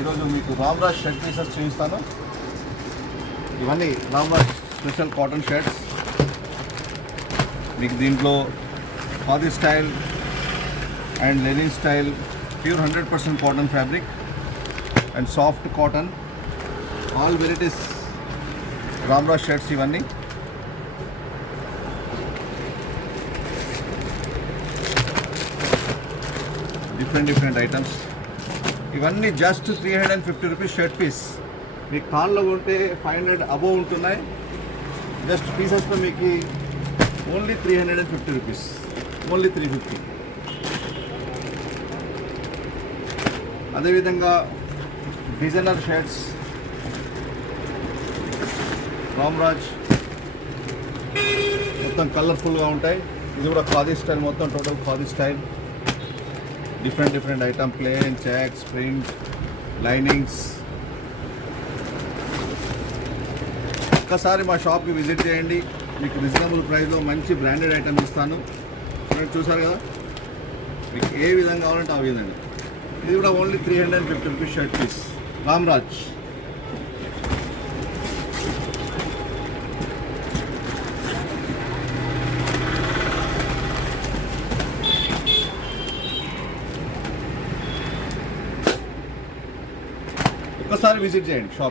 ఈరోజు మీకు Ramraj shirt pieces చూపిస్తాను. ఇవన్నీ రామ్రాజ్ స్పెషల్ కాటన్ షర్ట్స్. మీకు దీంట్లో khadi style and Lenin style, pure 100% cotton fabric and soft cotton, all varieties Ramraj షర్ట్స్. ఇవన్నీ డిఫరెంట్ ఐటమ్స్. ఇవన్నీ జస్ట్ 350 రూపీస్ షర్ట్ పీస్. మీకు కాన్లో కొంటే 500 అబోవ్ ఉంటున్నాయి. జస్ట్ పీసెస్లో మీకు ఓన్లీ 350 రూపీస్, ఓన్లీ 350. అదేవిధంగా డిజైనర్ షర్ట్స్ రామ్రాజ్ మొత్తం కలర్ఫుల్గా ఉంటాయి. ఇది కూడా ఖాదీ స్టైల్, మొత్తం total khadi style. Different item, plain, checks, print, linings. ఒక్కసారి మా షాప్కి విజిట్ చేయండి. మీకు రీజనబుల్ ప్రైస్లో మంచి బ్రాండెడ్ ఐటమ్ ఇస్తాను. చూసారు కదా, మీకు ఏ విధంగా కావాలంటే ఆ విధంగా. ఇది కూడా only 350 rupees shirt piece Ramraj. ఒక్కసారి విజిట్ చేయండి షాప్.